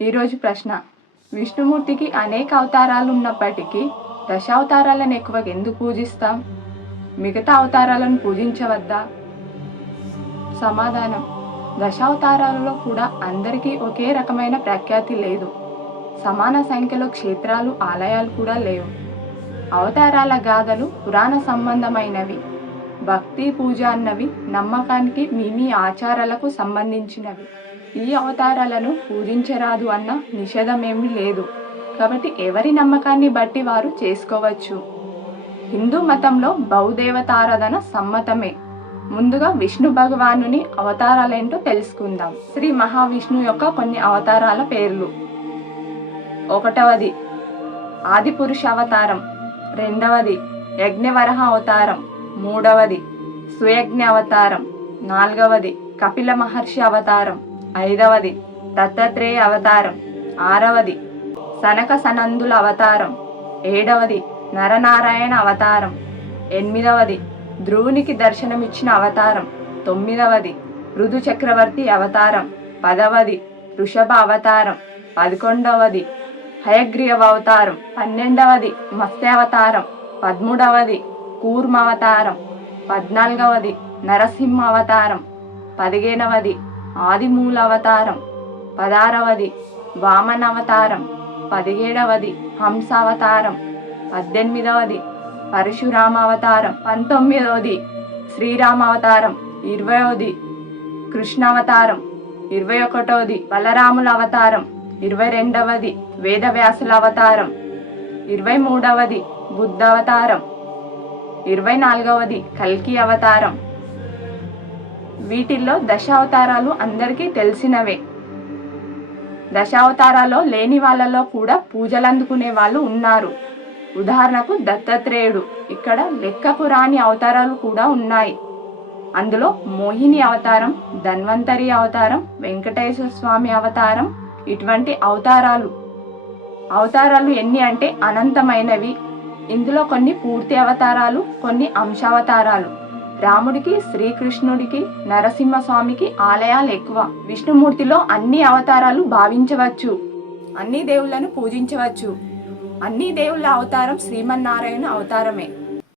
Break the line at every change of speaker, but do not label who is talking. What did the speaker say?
ఈరోజు ప్రశ్న. విష్ణుమూర్తికి అనేక అవతారాలు ఉన్నప్పటికీ దశావతారాలను ఎక్కువగా ఎందుకు పూజిస్తాం? మిగతా అవతారాలను పూజించవద్దా? సమాధానం. దశావతారాలలో కూడా అందరికీ ఒకే రకమైన ప్రఖ్యాతి లేదు. సమాన సంఖ్యలో క్షేత్రాలు ఆలయాలు కూడా లేవు. అవతారాల గాథలు పురాణ సంబంధమైనవి. భక్తి పూజ అన్నవి నమ్మకానికి మీ మీ ఆచారాలకు సంబంధించినవి. ఈ అవతారాలను పూజించరాదు అన్న నిషేధమేమీ లేదు. కాబట్టి ఎవరి నమ్మకాన్ని బట్టి వారు చేసుకోవచ్చు. హిందూ మతంలో బహుదేవతారాధన సమ్మతమే. ముందుగా విష్ణు భగవానుని అవతారాలేంటో తెలుసుకుందాం. శ్రీ మహావిష్ణు యొక్క కొన్ని అవతారాల పేర్లు. ఒకటవది ఆదిపురుష అవతారం. రెండవది యజ్ఞవరహ అవతారం. మూడవది సుయజ్ఞ అవతారం. నాలుగవది కపిల మహర్షి అవతారం. ఐదవది దత్తాత్రేయ అవతారం. ఆరవది సనక సనందుల అవతారం. ఏడవది నరనారాయణ అవతారం. ఎనిమిదవది ధ్రువునికి దర్శనమిచ్చిన అవతారం. తొమ్మిదవది ఋతు చక్రవర్తి అవతారం. పదవది వృషభ అవతారం. పదకొండవది హయగ్రీవ అవతారం. పన్నెండవది మత్స్యావతారం పదమూడవది కూర్మ అవతారం. పద్నాలుగవది నరసింహ అవతారం. పదిహేనవది ఆదిమూలవతారం పదారవది వామనవతారం పదిహేడవది హంసావతారం పద్దెనిమిదవది పరశురామ అవతారం పంతొమ్మిదవది శ్రీరామ అవతారం ఇరవయవది కృష్ణావతారం ఇరవై ఒకటవది బలరాముల అవతారం ఇరవై రెండవది వేదవ్యాసుల అవతారం ఇరవై మూడవది బుద్ధ అవతారం ఇరవై నాలుగవది కల్కి అవతారం వీటిల్లో దశావతారాలు అందరికీ తెలిసినవే. దశావతారాలో లేని వాళ్ళలో కూడా పూజలు అందుకునే వాళ్ళు ఉన్నారు. ఉదాహరణకు దత్తాత్రేయుడు. ఇక్కడ లెక్కకు రాని అవతారాలు కూడా ఉన్నాయి. అందులో మోహిని అవతారం ధన్వంతరి అవతారం వెంకటేశ్వర స్వామి అవతారం ఇటువంటి అవతారాలు. అవతారాలు ఎన్ని అంటే అనంతమైనవి. ఇందులో కొన్ని పూర్తి అవతారాలు కొన్ని అంశావతారాలు. రాముడికి శ్రీకృష్ణుడికి నరసింహస్వామికి ఆలయాలు ఎక్కువ. విష్ణుమూర్తిలో అన్ని అవతారాలు భావించవచ్చు. అన్ని దేవుళ్ళను పూజించవచ్చు. అన్ని దేవుళ్ళ అవతారం శ్రీమన్నారాయణ అవతారమే.